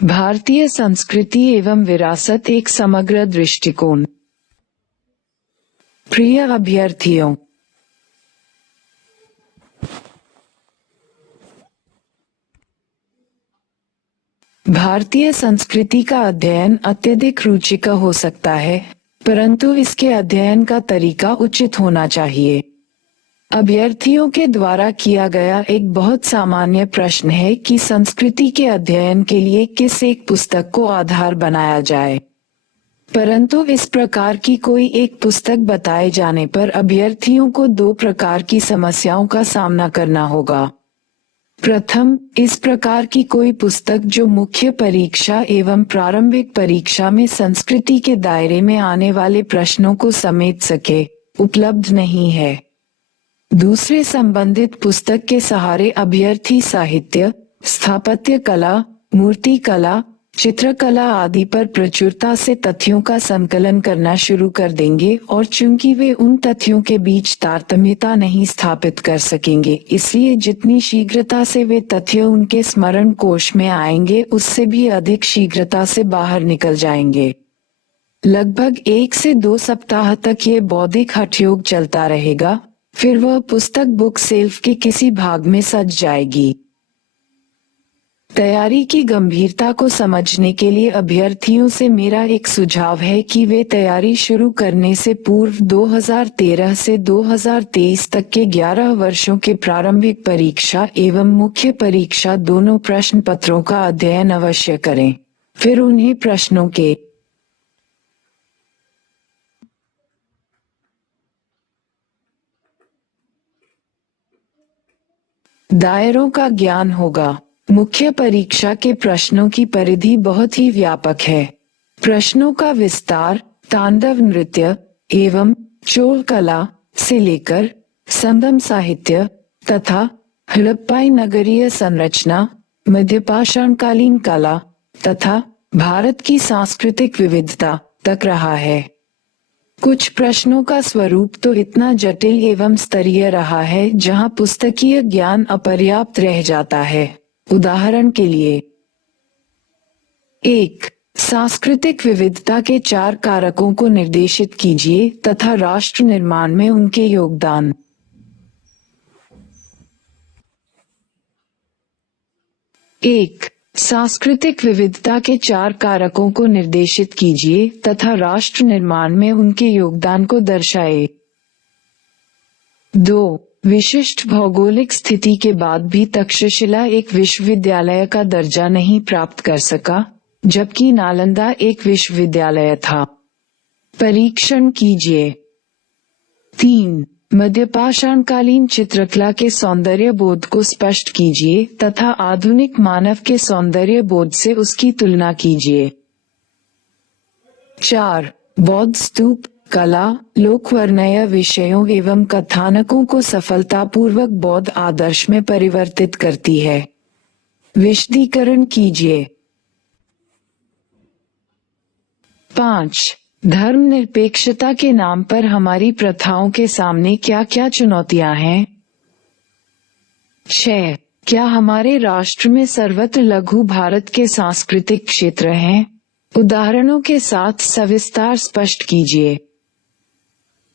भारतीय संस्कृति एवं विरासत एक समग्र दृष्टिकोण। प्रिय अभ्यर्थियों, भारतीय संस्कृति का अध्ययन अत्यधिक रुचिकर हो सकता है, परंतु इसके अध्ययन का तरीका उचित होना चाहिए। अभ्यर्थियों के द्वारा किया गया एक बहुत सामान्य प्रश्न है कि संस्कृति के अध्ययन के लिए किस एक पुस्तक को आधार बनाया जाए। परंतु इस प्रकार की कोई एक पुस्तक बताए जाने पर अभ्यर्थियों को दो प्रकार की समस्याओं का सामना करना होगा। प्रथम, इस प्रकार की कोई पुस्तक जो मुख्य परीक्षा एवं प्रारंभिक परीक्षा में संस्कृति के दायरे में आने वाले प्रश्नों को समेट सके, उपलब्ध नहीं है। दूसरे, संबंधित पुस्तक के सहारे अभ्यर्थी साहित्य, स्थापत्य कला, मूर्ति कला, चित्रकला आदि पर प्रचुरता से तथ्यों का संकलन करना शुरू कर देंगे और चूंकि वे उन तथ्यों के बीच तारतम्यता नहीं स्थापित कर सकेंगे, इसलिए जितनी शीघ्रता से वे तथ्य उनके स्मरण कोश में आएंगे उससे भी अधिक शीघ्रता से बाहर निकल जाएंगे। लगभग 1 से 2 सप्ताह तक ये बौद्धिक हठयोग चलता रहेगा, फिर वह पुस्तक बुक शेल्फ के किसी भाग में सज जाएगी। तैयारी की गंभीरता को समझने के लिए अभ्यर्थियों से मेरा एक सुझाव है कि वे तैयारी शुरू करने से पूर्व 2013 से 2023 तक के 11 वर्षों के प्रारंभिक परीक्षा एवं मुख्य परीक्षा दोनों प्रश्न पत्रों का अध्ययन अवश्य करें। फिर उन्हें प्रश्नों के दायरों का ज्ञान होगा। मुख्य परीक्षा के प्रश्नों की परिधि बहुत ही व्यापक है। प्रश्नों का विस्तार तांडव नृत्य एवं चोल कला से लेकर संगम साहित्य तथा हड़प्पाई नगरीय संरचना, मध्यपाषाणकालीन कला तथा भारत की सांस्कृतिक विविधता तक रहा है। कुछ प्रश्नों का स्वरूप तो इतना जटिल एवं स्तरीय रहा है जहां पुस्तकीय ज्ञान अपर्याप्त रह जाता है। उदाहरण के लिए 1. सांस्कृतिक विविधता के 4 कारकों को निर्देशित कीजिए तथा राष्ट्र निर्माण में उनके योगदान। 1. सांस्कृतिक विविधता के 4 कारकों को निर्देशित कीजिए तथा राष्ट्र निर्माण में उनके योगदान को दर्शाए। 2. विशिष्ट भौगोलिक स्थिति के बाद भी तक्षशिला एक विश्वविद्यालय का दर्जा नहीं प्राप्त कर सका, जबकि नालंदा एक विश्वविद्यालय था। परीक्षण कीजिए। 3. मध्यपाषाणकालीन चित्रकला के सौंदर्य बोध को स्पष्ट कीजिए तथा आधुनिक मानव के सौंदर्य बोध से उसकी तुलना कीजिए। 4. बौद्ध स्तूप कला लोकवर्णय विषयों एवं कथानकों को सफलतापूर्वक बौद्ध आदर्श में परिवर्तित करती है। विशदीकरण कीजिए। 5. धर्मनिरपेक्षता के नाम पर हमारी प्रथाओं के सामने क्या क्या चुनौतियां हैं? 6. क्या हमारे राष्ट्र में सर्वत्र लघु भारत के सांस्कृतिक क्षेत्र हैं? उदाहरणों के साथ सविस्तार स्पष्ट कीजिए।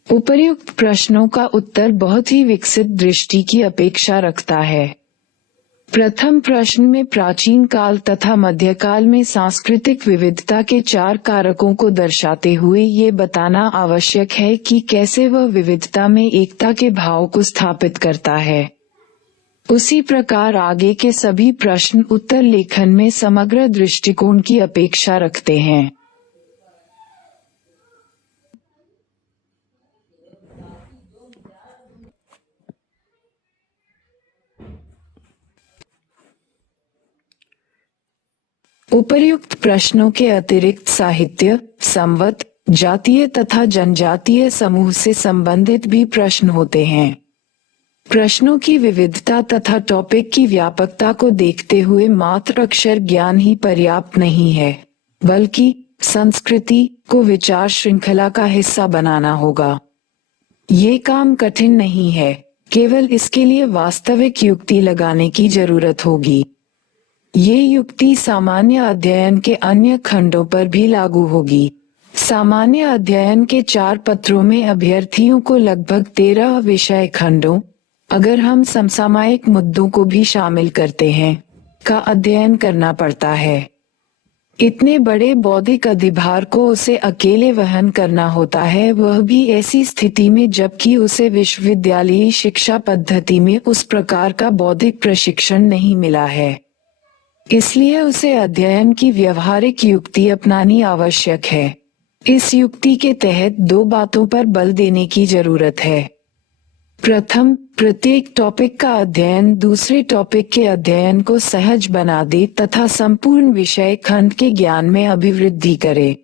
उपर्युक्त प्रश्नों का उत्तर बहुत ही विकसित दृष्टि की अपेक्षा रखता है। प्रथम प्रश्न में प्राचीन काल तथा मध्यकाल में सांस्कृतिक विविधता के 4 कारकों को दर्शाते हुए ये बताना आवश्यक है कि कैसे वह विविधता में एकता के भाव को स्थापित करता है। उसी प्रकार आगे के सभी प्रश्न उत्तर लेखन में समग्र दृष्टिकोण की अपेक्षा रखते हैं। उपर्युक्त प्रश्नों के अतिरिक्त साहित्य, संवत, जातीय तथा जनजातीय समूह से संबंधित भी प्रश्न होते हैं। प्रश्नों की विविधता तथा टॉपिक की व्यापकता को देखते हुए मात्र अक्षर ज्ञान ही पर्याप्त नहीं है, बल्कि संस्कृति को विचार श्रृंखला का हिस्सा बनाना होगा। ये काम कठिन नहीं है, केवल इसके लिए वास्तविक युक्ति लगाने की जरूरत होगी। ये युक्ति सामान्य अध्ययन के अन्य खंडों पर भी लागू होगी। सामान्य अध्ययन के 4 पत्रों में अभ्यर्थियों को लगभग 13 विषय खंडों, अगर हम समसामयिक मुद्दों को भी शामिल करते हैं, का अध्ययन करना पड़ता है। इतने बड़े बौद्धिक अधिभार को उसे अकेले वहन करना होता है, वह भी ऐसी स्थिति में जबकि उसे विश्वविद्यालयी शिक्षा पद्धति में उस प्रकार का बौद्धिक प्रशिक्षण नहीं मिला है। इसलिए उसे अध्ययन की व्यवहारिक युक्ति अपनानी आवश्यक है। इस युक्ति के तहत 2 बातों पर बल देने की जरूरत है। प्रथम, प्रत्येक टॉपिक का अध्ययन दूसरे टॉपिक के अध्ययन को सहज बना दे तथा संपूर्ण विषय खंड के ज्ञान में अभिवृद्धि करे।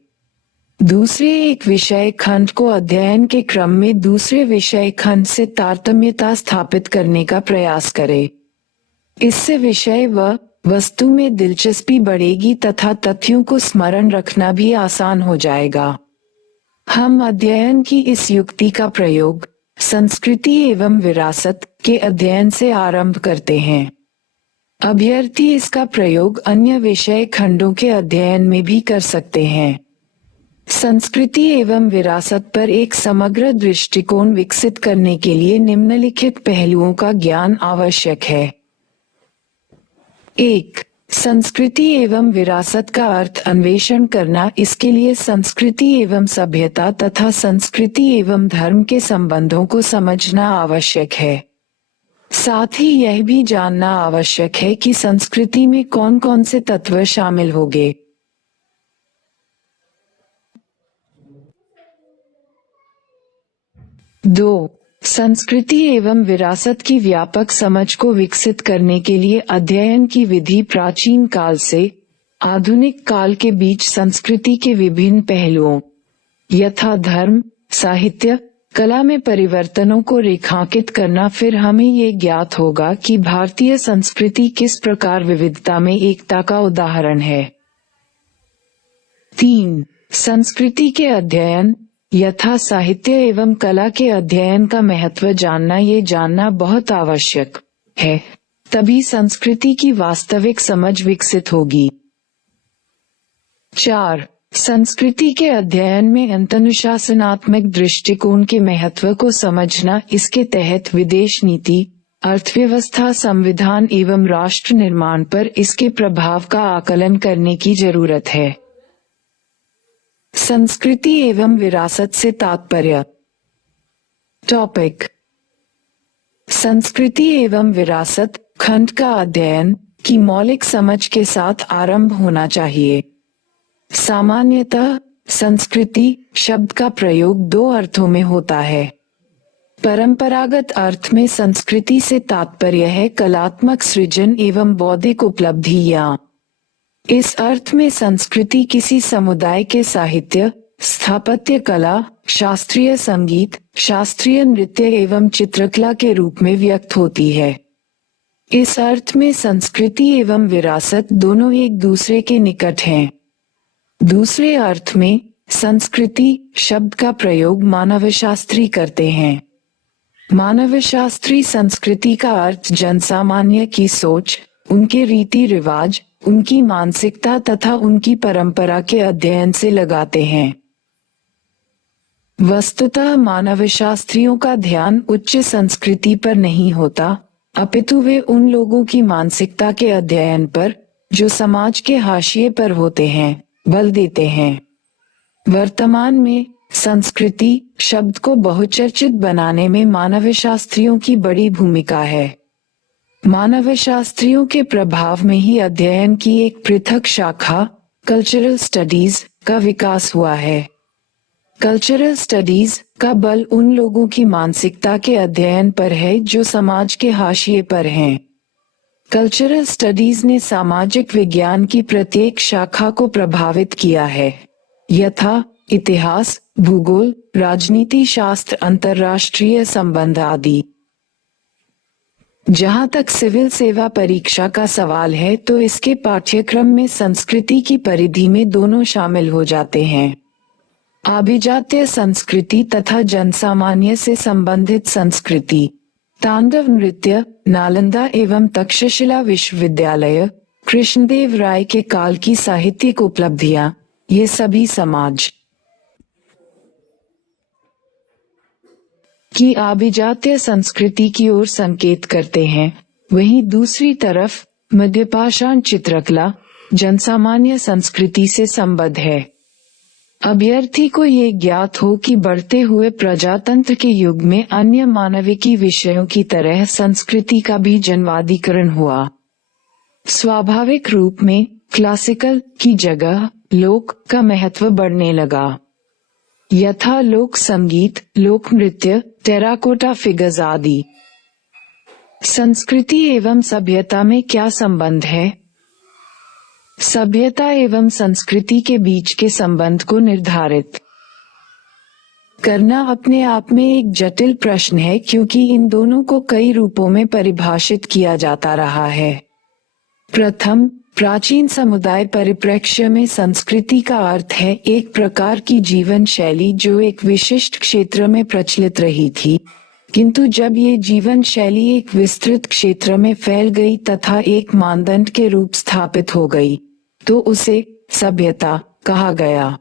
दूसरे, एक विषय खंड को अध्ययन के क्रम में दूसरे विषय खंड से तारतम्यता स्थापित करने का प्रयास करे। इससे विषय व वस्तु में दिलचस्पी बढ़ेगी तथा तथ्यों को स्मरण रखना भी आसान हो जाएगा। हम अध्ययन की इस युक्ति का प्रयोग संस्कृति एवं विरासत के अध्ययन से आरंभ करते हैं। अभ्यर्थी इसका प्रयोग अन्य विषय खंडों के अध्ययन में भी कर सकते हैं। संस्कृति एवं विरासत पर एक समग्र दृष्टिकोण विकसित करने के लिए निम्नलिखित पहलुओं का ज्ञान आवश्यक है। 1. संस्कृति एवं विरासत का अर्थ अन्वेषण करना। इसके लिए संस्कृति एवं सभ्यता तथा संस्कृति एवं धर्म के संबंधों को समझना आवश्यक है। साथ ही यह भी जानना आवश्यक है कि संस्कृति में कौन कौन से तत्व शामिल होंगे। 2. संस्कृति एवं विरासत की व्यापक समझ को विकसित करने के लिए अध्ययन की विधि प्राचीन काल से आधुनिक काल के बीच संस्कृति के विभिन्न पहलुओं यथा धर्म, साहित्य, कला में परिवर्तनों को रेखांकित करना। फिर हमें ये ज्ञात होगा कि भारतीय संस्कृति किस प्रकार विविधता में एकता का उदाहरण है। 3. संस्कृति के अध्ययन यथा साहित्य एवं कला के अध्ययन का महत्व जानना। ये जानना बहुत आवश्यक है, तभी संस्कृति की वास्तविक समझ विकसित होगी। 4. संस्कृति के अध्ययन में अंतनुशासनात्मक दृष्टिकोण के महत्व को समझना। इसके तहत विदेश नीति, अर्थव्यवस्था, संविधान एवं राष्ट्र निर्माण पर इसके प्रभाव का आकलन करने की जरूरत है। संस्कृति एवं विरासत से तात्पर्य। टॉपिक: संस्कृति एवं विरासत खंड का अध्ययन की मौलिक समझ के साथ आरंभ होना चाहिए। सामान्यतः संस्कृति शब्द का प्रयोग 2 अर्थों में होता है। परंपरागत अर्थ में संस्कृति से तात्पर्य है कलात्मक सृजन एवं बौद्धिक उपलब्धियां। इस अर्थ में संस्कृति किसी समुदाय के साहित्य, स्थापत्य कला, शास्त्रीय संगीत, शास्त्रीय नृत्य एवं चित्रकला के रूप में व्यक्त होती है। इस अर्थ में संस्कृति एवं विरासत दोनों एक दूसरे के निकट हैं। दूसरे अर्थ में संस्कृति शब्द का प्रयोग मानवशास्त्री करते हैं। मानवशास्त्री संस्कृति का अर्थ जनसामान्य की सोच, उनके रीति रिवाज, उनकी मानसिकता तथा उनकी परंपरा के अध्ययन से लगाते हैं। वस्तुतः मानवशास्त्रियों का ध्यान उच्च संस्कृति पर नहीं होता, अपितु वे उन लोगों की मानसिकता के अध्ययन पर जो समाज के हाशिए पर होते हैं, बल देते हैं। वर्तमान में संस्कृति शब्द को बहुचर्चित बनाने में मानवशास्त्रियों की बड़ी भूमिका है। मानवशास्त्रियों के प्रभाव में ही अध्ययन की एक पृथक शाखा कल्चरल स्टडीज का विकास हुआ है। कल्चरल स्टडीज का बल उन लोगों की मानसिकता के अध्ययन पर है जो समाज के हाशिए पर हैं। कल्चरल स्टडीज ने सामाजिक विज्ञान की प्रत्येक शाखा को प्रभावित किया है, यथा इतिहास, भूगोल, राजनीति शास्त्र, अंतर्राष्ट्रीय संबंध आदि। जहाँ तक सिविल सेवा परीक्षा का सवाल है तो इसके पाठ्यक्रम में संस्कृति की परिधि में दोनों शामिल हो जाते हैं। अभिजात्य संस्कृति तथा जनसामान्य से संबंधित संस्कृति। तांडव नृत्य, नालंदा एवं तक्षशिला विश्वविद्यालय, कृष्णदेव राय के काल की साहित्यिक उपलब्धियां, ये सभी समाज की अभिजात्य संस्कृति की ओर संकेत करते हैं। वहीं दूसरी तरफ मध्यपाषाण चित्रकला जनसामान्य संस्कृति से संबद्ध है। अभ्यर्थी को ये ज्ञात हो कि बढ़ते हुए प्रजातंत्र के युग में अन्य मानविकी विषयों की तरह संस्कृति का भी जनवादीकरण हुआ। स्वाभाविक रूप में क्लासिकल की जगह लोक का महत्व बढ़ने लगा। यथा लोक संगीत, लोक नृत्य, टेराकोटा फिगर्स आदि। संस्कृति एवं सभ्यता में क्या संबंध है? सभ्यता एवं संस्कृति के बीच के संबंध को निर्धारित करना अपने आप में एक जटिल प्रश्न है, क्योंकि इन दोनों को कई रूपों में परिभाषित किया जाता रहा है। प्रथम, प्राचीन समुदाय परिप्रेक्ष्य में संस्कृति का अर्थ है एक प्रकार की जीवन शैली जो एक विशिष्ट क्षेत्र में प्रचलित रही थी, किंतु जब ये जीवन शैली एक विस्तृत क्षेत्र में फैल गई तथा एक मानदंड के रूप स्थापित हो गई, तो उसे सभ्यता कहा गया।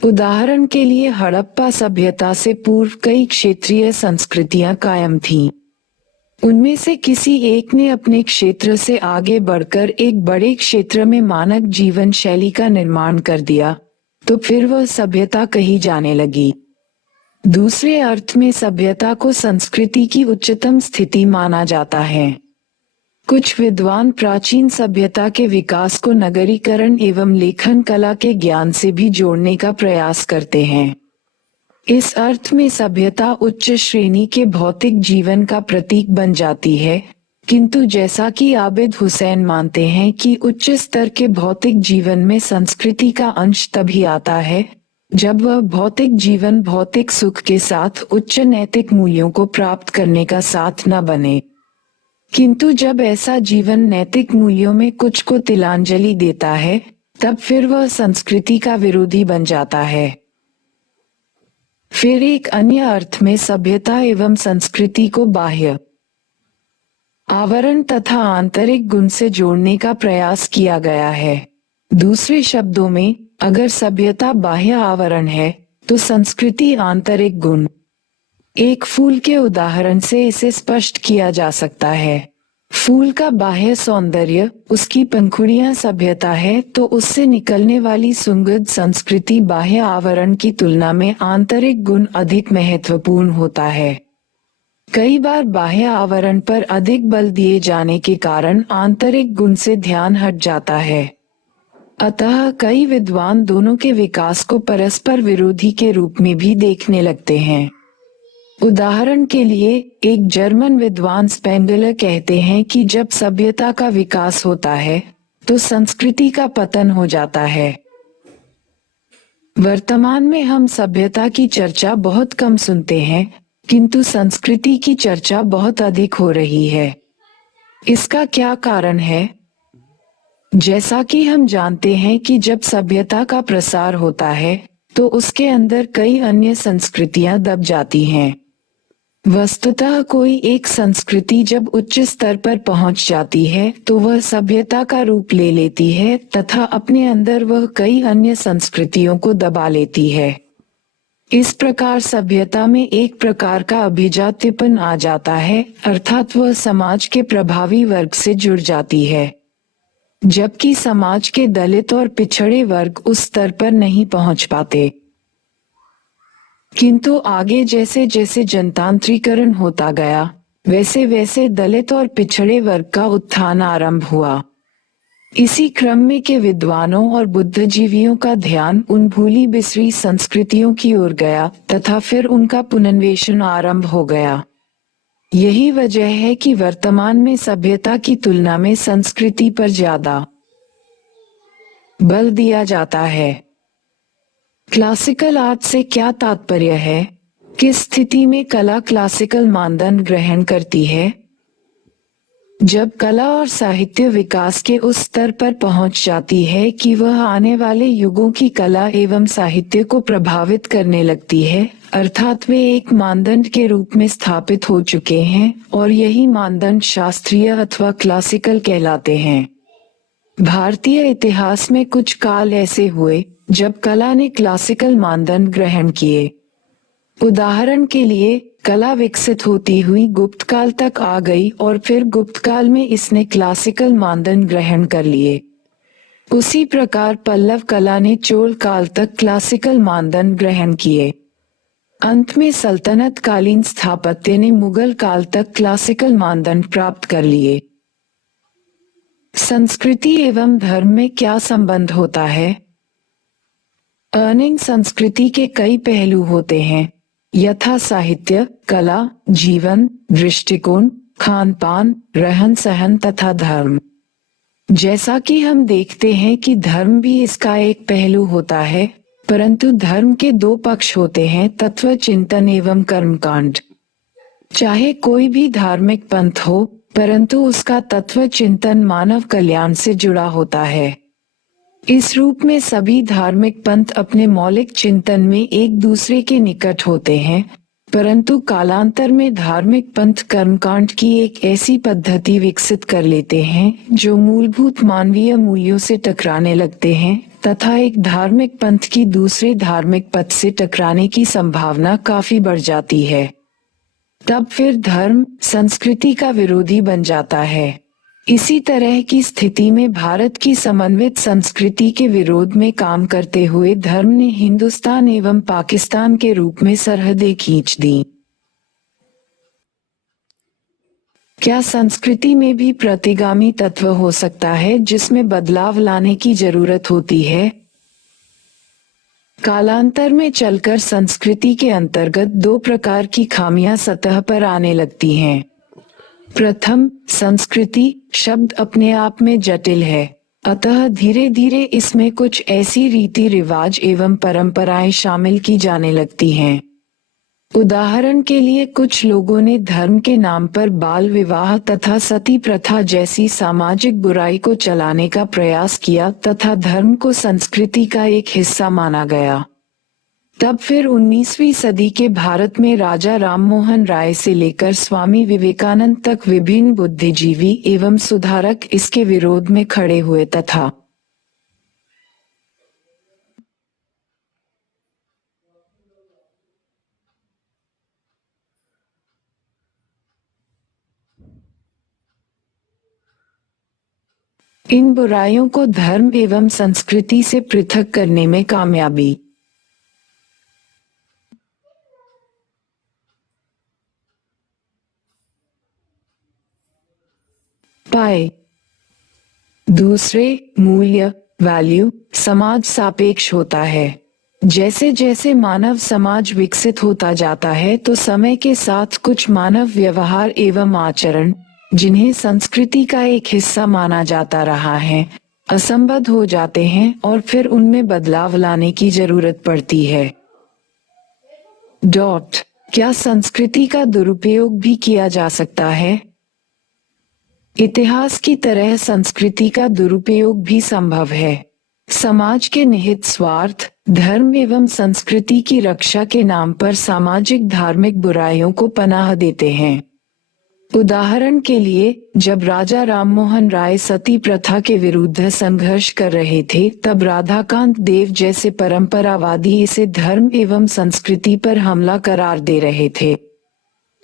उदाहरण के लिए हड़प्पा सभ्यता से पूर्व कई क्षेत्रीय संस्कृतियां कायम थीं। उनमें से किसी एक ने अपने क्षेत्र से आगे बढ़कर एक बड़े क्षेत्र में मानक जीवन शैली का निर्माण कर दिया, तो फिर वह सभ्यता कही जाने लगी। दूसरे अर्थ में सभ्यता को संस्कृति की उच्चतम स्थिति माना जाता है। कुछ विद्वान प्राचीन सभ्यता के विकास को नगरीकरण एवं लेखन कला के ज्ञान से भी जोड़ने का प्रयास करते हैं। इस अर्थ में सभ्यता उच्च श्रेणी के भौतिक जीवन का प्रतीक बन जाती है, किंतु जैसा कि आबिद हुसैन मानते हैं कि उच्च स्तर के भौतिक जीवन में संस्कृति का अंश तभी आता है जब वह भौतिक जीवन भौतिक सुख के साथ उच्च नैतिक मूल्यों को प्राप्त करने का साथ न बने, किंतु जब ऐसा जीवन नैतिक मूल्यों में कुछ को तिलांजलि देता है, तब फिर वह संस्कृति का विरोधी बन जाता है। फिर एक अन्य अर्थ में सभ्यता एवं संस्कृति को बाह्य आवरण तथा आंतरिक गुण से जोड़ने का प्रयास किया गया है। दूसरे शब्दों में, अगर सभ्यता बाह्य आवरण है तो संस्कृति आंतरिक गुण। एक फूल के उदाहरण से इसे स्पष्ट किया जा सकता है। फूल का बाह्य सौंदर्य, उसकी पंखुड़ियां सभ्यता है, तो उससे निकलने वाली सुगंध संस्कृति बाह्य आवरण की तुलना में आंतरिक गुण अधिक महत्वपूर्ण होता है। कई बार बाह्य आवरण पर अधिक बल दिए जाने के कारण आंतरिक गुण से ध्यान हट जाता है। अतः कई विद्वान दोनों के विकास को परस्पर विरोधी के रूप में भी देखने लगते हैं। उदाहरण के लिए, एक जर्मन विद्वान स्पेंडलर कहते हैं कि जब सभ्यता का विकास होता है तो संस्कृति का पतन हो जाता है। वर्तमान में हम सभ्यता की चर्चा बहुत कम सुनते हैं, किंतु संस्कृति की चर्चा बहुत अधिक हो रही है। इसका क्या कारण है? जैसा कि हम जानते हैं कि जब सभ्यता का प्रसार होता है तो उसके अंदर कई अन्य संस्कृतियां दब जाती हैं। वस्तुतः कोई एक संस्कृति जब उच्च स्तर पर पहुंच जाती है तो वह सभ्यता का रूप ले लेती है तथा अपने अंदर वह कई अन्य संस्कृतियों को दबा लेती है। इस प्रकार सभ्यता में एक प्रकार का अभिजात्यपन आ जाता है, अर्थात वह समाज के प्रभावी वर्ग से जुड़ जाती है, जबकि समाज के दलित और पिछड़े वर्ग उस स्तर पर नहीं पहुंच पाते। किंतु आगे जैसे जैसे जनतांत्रीकरण होता गया, वैसे वैसे दलित और पिछड़े वर्ग का उत्थान आरंभ हुआ। इसी क्रम में के विद्वानों और बुद्धिजीवियों का ध्यान उन भूली बिसरी संस्कृतियों की ओर गया तथा फिर उनका पुनर्न्वेषण आरंभ हो गया। यही वजह है कि वर्तमान में सभ्यता की तुलना में संस्कृति पर ज्यादा बल दिया जाता है। क्लासिकल आर्ट से क्या तात्पर्य है? किस स्थिति में कला क्लासिकल मानदंड ग्रहण करती है? जब कला और साहित्य विकास के उस स्तर पर पहुंच जाती है कि वह आने वाले युगों की कला एवं साहित्य को प्रभावित करने लगती है, अर्थात वे एक मानदंड के रूप में स्थापित हो चुके हैं और यही मानदंड शास्त्रीय अथवा क्लासिकल कहलाते हैं। भारतीय इतिहास में कुछ काल ऐसे हुए जब कला ने क्लासिकल मानदंड ग्रहण किए। उदाहरण के लिए, कला विकसित होती हुई गुप्त काल तक आ गई और फिर गुप्त काल में इसने क्लासिकल मानदंड ग्रहण कर लिए। उसी प्रकार पल्लव कला ने चोल काल तक क्लासिकल मानदंड ग्रहण किए। अंत में सल्तनत कालीन स्थापत्य ने मुगल काल तक क्लासिकल मानदंड प्राप्त कर लिए। संस्कृति एवं धर्म में क्या संबंध होता है? अर्निंग संस्कृति के कई पहलू होते हैं, यथा साहित्य, कला, जीवन, दृष्टिकोण, खान पान, रहन सहन तथा धर्म। जैसा कि हम देखते हैं कि धर्म भी इसका एक पहलू होता है, परंतु धर्म के दो पक्ष होते हैं, तत्व चिंतन एवं कर्मकांड। चाहे कोई भी धार्मिक पंथ हो, परंतु उसका तत्व चिंतन मानव कल्याण से जुड़ा होता है। इस रूप में सभी धार्मिक पंथ अपने मौलिक चिंतन में एक दूसरे के निकट होते हैं, परंतु कालांतर में धार्मिक पंथ कर्मकांड की एक ऐसी पद्धति विकसित कर लेते हैं जो मूलभूत मानवीय मूल्यों से टकराने लगते हैं तथा एक धार्मिक पंथ की दूसरे धार्मिक पथ से टकराने की संभावना काफी बढ़ जाती है। तब फिर धर्म संस्कृति का विरोधी बन जाता है। इसी तरह की स्थिति में भारत की समन्वित संस्कृति के विरोध में काम करते हुए धर्म ने हिंदुस्तान एवं पाकिस्तान के रूप में सरहदें खींच दी। क्या संस्कृति में भी प्रतिगामी तत्व हो सकता है जिसमें बदलाव लाने की जरूरत होती है? कालांतर में चलकर संस्कृति के अंतर्गत दो प्रकार की खामियां सतह पर आने लगती हैं। प्रथम, संस्कृति शब्द अपने आप में जटिल है, अतः धीरे धीरे इसमें कुछ ऐसी रीति रिवाज एवं परंपराएं शामिल की जाने लगती हैं। उदाहरण के लिए कुछ लोगों ने धर्म के नाम पर बाल विवाह तथा सती प्रथा जैसी सामाजिक बुराई को चलाने का प्रयास किया तथा धर्म को संस्कृति का एक हिस्सा माना गया। तब फिर 19वीं सदी के भारत में राजा राममोहन राय से लेकर स्वामी विवेकानंद तक विभिन्न बुद्धिजीवी एवं सुधारक इसके विरोध में खड़े हुए तथा इन बुराइयों को धर्म एवं संस्कृति से पृथक करने में कामयाबी पाए। दूसरे, मूल्य वैल्यू समाज सापेक्ष होता है। जैसे जैसे मानव समाज विकसित होता जाता है तो समय के साथ कुछ मानव व्यवहार एवं आचरण जिन्हें संस्कृति का एक हिस्सा माना जाता रहा है, असंबद्ध हो जाते हैं और फिर उनमें बदलाव लाने की जरूरत पड़ती है। क्या संस्कृति का दुरुपयोग भी किया जा सकता है? इतिहास की तरह संस्कृति का दुरुपयोग भी संभव है। समाज के निहित स्वार्थ, धर्म एवं संस्कृति की रक्षा के नाम पर सामाजिक धार्मिक बुराइयों को पनाह देते हैं। उदाहरण के लिए, जब राजा राममोहन राय सती प्रथा के विरुद्ध संघर्ष कर रहे थे, तब राधाकांत देव जैसे परंपरावादी इसे धर्म एवं संस्कृति पर हमला करार दे रहे थे।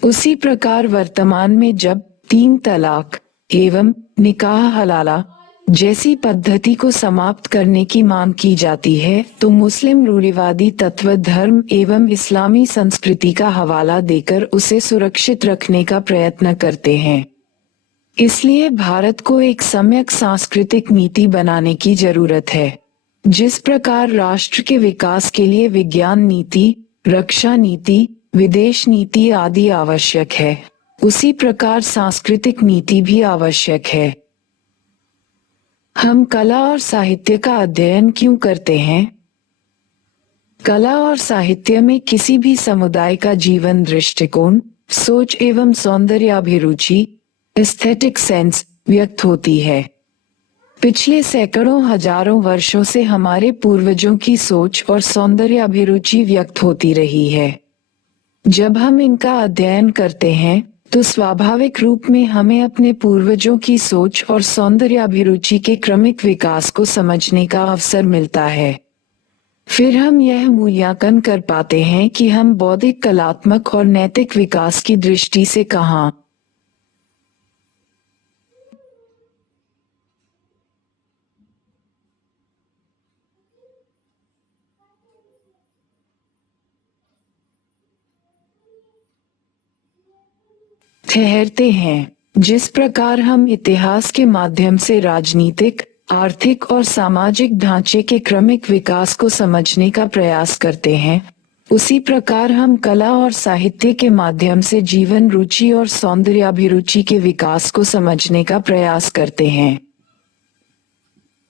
उसी प्रकार वर्तमान में जब 3 तलाक एवं निकाह हलाला जैसी पद्धति को समाप्त करने की मांग की जाती है, तो मुस्लिम रूढ़िवादी तत्व धर्म एवं इस्लामी संस्कृति का हवाला देकर उसे सुरक्षित रखने का प्रयत्न करते हैं। इसलिए भारत को एक सम्यक सांस्कृतिक नीति बनाने की जरूरत है। जिस प्रकार राष्ट्र के विकास के लिए विज्ञान नीति, रक्षा नीति, विदेश नीति आदि आवश्यक है, उसी प्रकार सांस्कृतिक नीति भी आवश्यक है। हम कला और साहित्य का अध्ययन क्यों करते हैं? कला और साहित्य में किसी भी समुदाय का जीवन दृष्टिकोण, सोच एवं सौंदर्याभिरुचि, एस्थेटिक सेंस व्यक्त होती है। पिछले सैकड़ों हजारों वर्षों से हमारे पूर्वजों की सोच और सौंदर्याभिरुचि व्यक्त होती रही है। जब हम इनका अध्ययन करते हैं तो स्वाभाविक रूप में हमें अपने पूर्वजों की सोच और सौंदर्याभिरुचि के क्रमिक विकास को समझने का अवसर मिलता है। फिर हम यह मूल्यांकन कर पाते हैं कि हम बौद्धिक, कलात्मक और नैतिक विकास की दृष्टि से कहाँ ठहरते हैं। जिस प्रकार हम इतिहास के माध्यम से राजनीतिक, आर्थिक और सामाजिक ढांचे के क्रमिक विकास को समझने का प्रयास करते हैं, उसी प्रकार हम कला और साहित्य के माध्यम से जीवन रुचि और सौंदर्याभिरुचि के विकास को समझने का प्रयास करते हैं।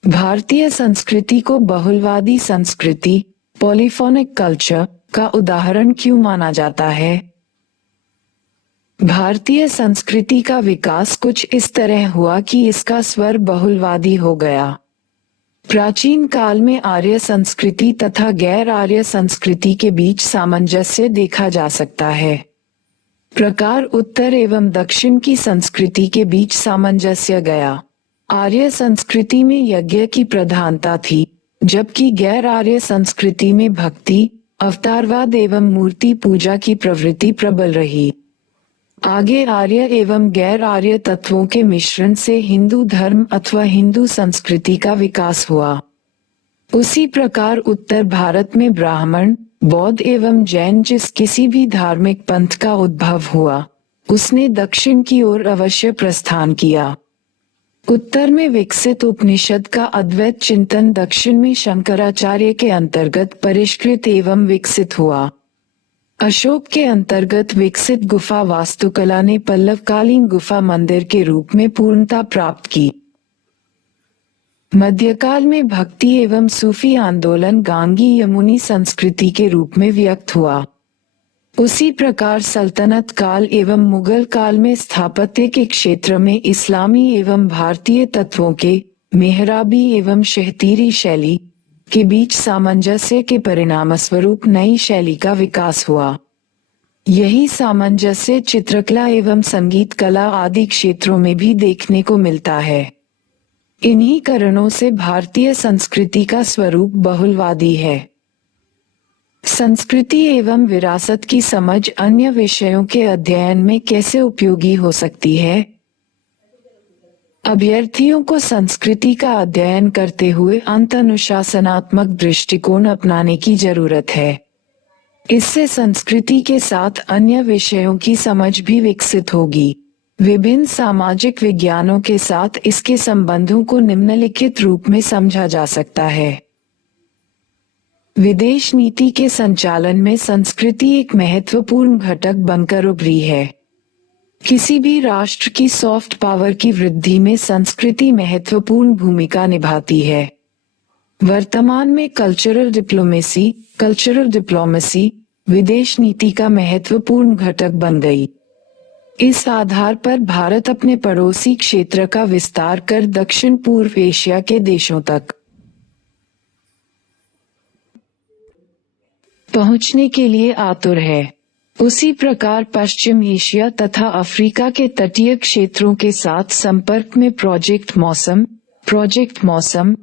भारतीय संस्कृति को बहुलवादी संस्कृति, पॉलीफोनिक कल्चर का उदाहरण क्यों माना जाता है? भारतीय संस्कृति का विकास कुछ इस तरह हुआ कि इसका स्वर बहुलवादी हो गया। प्राचीन काल में आर्य संस्कृति तथा गैर आर्य संस्कृति के बीच सामंजस्य देखा जा सकता है। प्रकार उत्तर एवं दक्षिण की संस्कृति के बीच सामंजस्य गया। आर्य संस्कृति में यज्ञ की प्रधानता थी, जबकि गैर आर्य संस्कृति में भक्ति, अवतारवाद एवं मूर्ति पूजा की प्रवृत्ति प्रबल रही। आगे आर्य एवं गैर आर्य तत्वों के मिश्रण से हिंदू धर्म अथवा हिंदू संस्कृति का विकास हुआ। उसी प्रकार उत्तर भारत में ब्राह्मण, बौद्ध एवं जैन जिस किसी भी धार्मिक पंथ का उद्भव हुआ, उसने दक्षिण की ओर अवश्य प्रस्थान किया। उत्तर में विकसित उपनिषद का अद्वैत चिंतन दक्षिण में शंकराचार्य के अंतर्गत परिष्कृत एवं विकसित हुआ। अशोक के अंतर्गत विकसित गुफा वास्तुकला ने पल्लवकालीन गुफा मंदिर के रूप में पूर्णता प्राप्त की। मध्यकाल में भक्ति एवं सूफी आंदोलन गांगी यमुनी संस्कृति के रूप में व्यक्त हुआ। उसी प्रकार सल्तनत काल एवं मुगल काल में स्थापत्य के क्षेत्र में इस्लामी एवं भारतीय तत्वों के मेहराबी एवं शहतीरी शैली के बीच सामंजस्य के परिणामस्वरूप नई शैली का विकास हुआ। यही सामंजस्य चित्रकला एवं संगीत कला आदि क्षेत्रों में भी देखने को मिलता है। इन्हीं कारणों से भारतीय संस्कृति का स्वरूप बहुलवादी है। संस्कृति एवं विरासत की समझ अन्य विषयों के अध्ययन में कैसे उपयोगी हो सकती है? अभ्यर्थियों को संस्कृति का अध्ययन करते हुए अंतःनुशासनात्मक दृष्टिकोण अपनाने की जरूरत है। इससे संस्कृति के साथ अन्य विषयों की समझ भी विकसित होगी। विभिन्न सामाजिक विज्ञानों के साथ इसके संबंधों को निम्नलिखित रूप में समझा जा सकता है। विदेश नीति के संचालन में संस्कृति एक महत्वपूर्ण घटक बनकर उभरी है। किसी भी राष्ट्र की सॉफ्ट पावर की वृद्धि में संस्कृति महत्वपूर्ण भूमिका निभाती है। वर्तमान में कल्चरल डिप्लोमेसी विदेश नीति का महत्वपूर्ण घटक बन गई। इस आधार पर भारत अपने पड़ोसी क्षेत्र का विस्तार कर दक्षिण पूर्व एशिया के देशों तक पहुंचने के लिए आतुर है। उसी प्रकार पश्चिम एशिया तथा अफ्रीका के तटीय क्षेत्रों के साथ संपर्क में प्रोजेक्ट मौसम,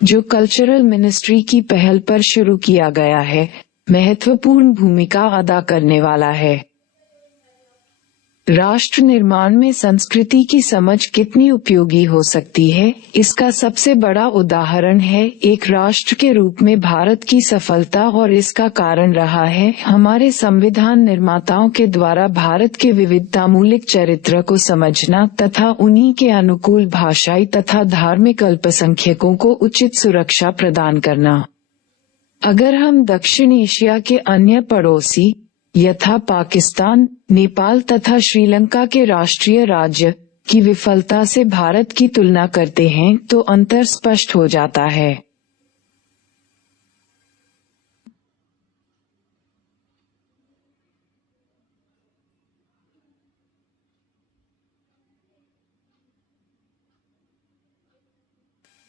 जो कल्चरल मिनिस्ट्री की पहल पर शुरू किया गया है, महत्वपूर्ण भूमिका अदा करने वाला है। राष्ट्र निर्माण में संस्कृति की समझ कितनी उपयोगी हो सकती है, इसका सबसे बड़ा उदाहरण है एक राष्ट्र के रूप में भारत की सफलता, और इसका कारण रहा है हमारे संविधान निर्माताओं के द्वारा भारत के विविधतामूलक चरित्र को समझना तथा उन्हीं के अनुकूल भाषाई तथा धार्मिक अल्पसंख्यकों को उचित सुरक्षा प्रदान करना। अगर हम दक्षिण एशिया के अन्य पड़ोसी यथा पाकिस्तान, नेपाल तथा श्रीलंका के राष्ट्रीय राज्य की विफलता से भारत की तुलना करते हैं तो अंतर स्पष्ट हो जाता है।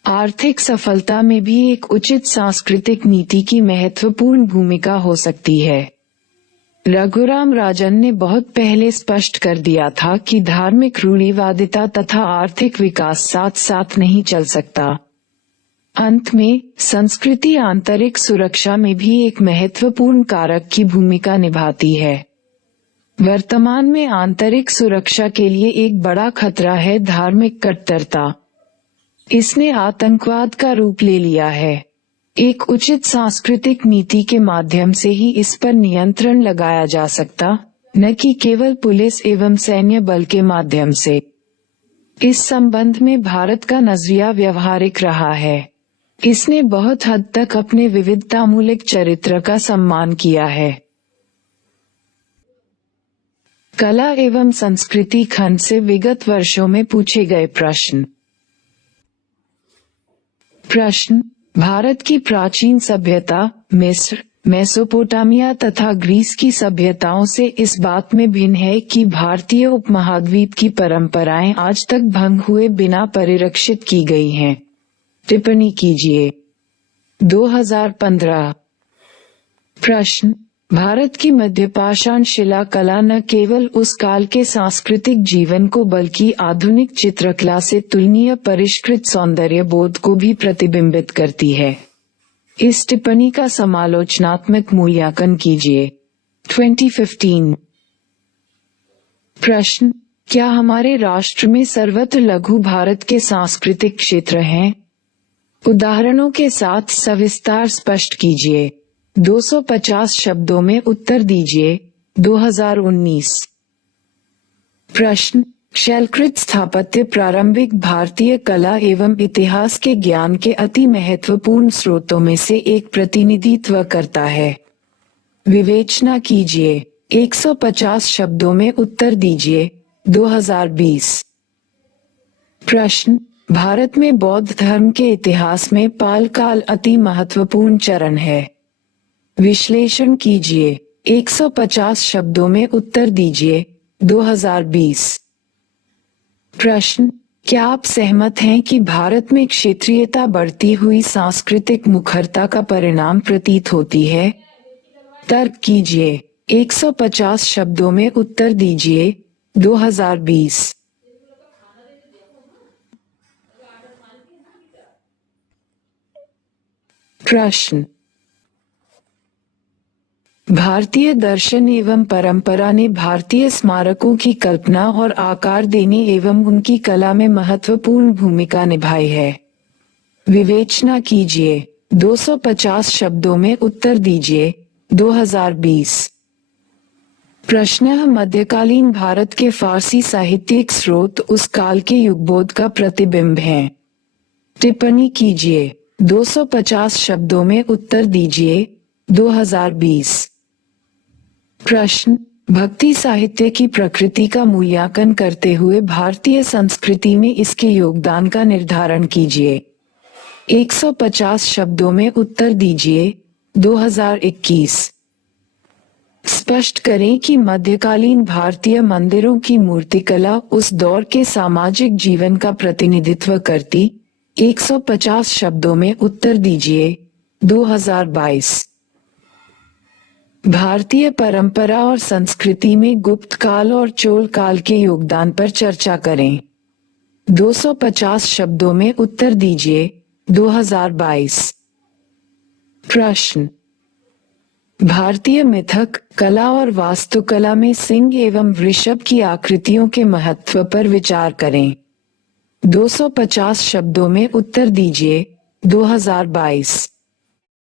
आर्थिक सफलता में भी एक उचित सांस्कृतिक नीति की महत्वपूर्ण भूमिका हो सकती है। रघुराम राजन ने बहुत पहले स्पष्ट कर दिया था कि धार्मिक रूढ़िवादिता तथा आर्थिक विकास साथ साथ नहीं चल सकता। अंत में संस्कृति आंतरिक सुरक्षा में भी एक महत्वपूर्ण कारक की भूमिका निभाती है। वर्तमान में आंतरिक सुरक्षा के लिए एक बड़ा खतरा है धार्मिक कट्टरता। इसने आतंकवाद का रूप ले लिया है। एक उचित सांस्कृतिक नीति के माध्यम से ही इस पर नियंत्रण लगाया जा सकता, न कि केवल पुलिस एवं सैन्य बल के माध्यम से। इस संबंध में भारत का नजरिया व्यवहारिक रहा है। इसने बहुत हद तक अपने विविधतामूलक चरित्र का सम्मान किया है। कला एवं संस्कृति खंड से विगत वर्षों में पूछे गए प्रश्न। भारत की प्राचीन सभ्यता मिस्र, मेसोपोटामिया तथा ग्रीस की सभ्यताओं से इस बात में भिन्न है कि भारतीय उपमहाद्वीप की परंपराएं आज तक भंग हुए बिना परिरक्षित की गई हैं। टिप्पणी कीजिए। 2015 प्रश्न। भारत की मध्यपाषाण शिला कला न केवल उस काल के सांस्कृतिक जीवन को बल्कि आधुनिक चित्रकला से तुलनीय परिष्कृत सौंदर्य बोध को भी प्रतिबिंबित करती है। इस टिप्पणी का समालोचनात्मक मूल्यांकन कीजिए। 2015 प्रश्न। क्या हमारे राष्ट्र में सर्वत्र लघु भारत के सांस्कृतिक क्षेत्र हैं? उदाहरणों के साथ सविस्तार स्पष्ट कीजिए। 250 शब्दों में उत्तर दीजिए। 2019 प्रश्न। शैलकृत स्थापत्य प्रारंभिक भारतीय कला एवं इतिहास के ज्ञान के अति महत्वपूर्ण स्रोतों में से एक प्रतिनिधित्व करता है। विवेचना कीजिए। 150 शब्दों में उत्तर दीजिए। 2020 प्रश्न। भारत में बौद्ध धर्म के इतिहास में पाल काल अति महत्वपूर्ण चरण है। विश्लेषण कीजिए। 150 शब्दों में उत्तर दीजिए। 2020 प्रश्न। क्या आप सहमत हैं कि भारत में क्षेत्रीयता बढ़ती हुई सांस्कृतिक मुखरता का परिणाम प्रतीत होती है? तर्क कीजिए। 150 शब्दों में उत्तर दीजिए। 2020 प्रश्न। भारतीय दर्शन एवं परंपरा ने भारतीय स्मारकों की कल्पना और आकार देने एवं उनकी कला में महत्वपूर्ण भूमिका निभाई है। विवेचना कीजिए। 250 शब्दों में उत्तर दीजिए। 2020 प्रश्न। मध्यकालीन भारत के फारसी साहित्यिक स्रोत उस काल के युगबोध का प्रतिबिंब हैं। टिप्पणी कीजिए। 250 शब्दों में उत्तर दीजिए। 2020 प्रश्न। भक्ति साहित्य की प्रकृति का मूल्यांकन करते हुए भारतीय संस्कृति में इसके योगदान का निर्धारण कीजिए। 150 शब्दों में उत्तर दीजिए। 2021 स्पष्ट करें कि मध्यकालीन भारतीय मंदिरों की मूर्तिकला उस दौर के सामाजिक जीवन का प्रतिनिधित्व करती। 150 शब्दों में उत्तर दीजिए। 2022 भारतीय परंपरा और संस्कृति में गुप्त काल और चोल काल के योगदान पर चर्चा करें। 250 शब्दों में उत्तर दीजिए। 2022 प्रश्न। भारतीय मिथक कला और वास्तुकला में सिंह एवं वृषभ की आकृतियों के महत्व पर विचार करें। 250 शब्दों में उत्तर दीजिए। 2022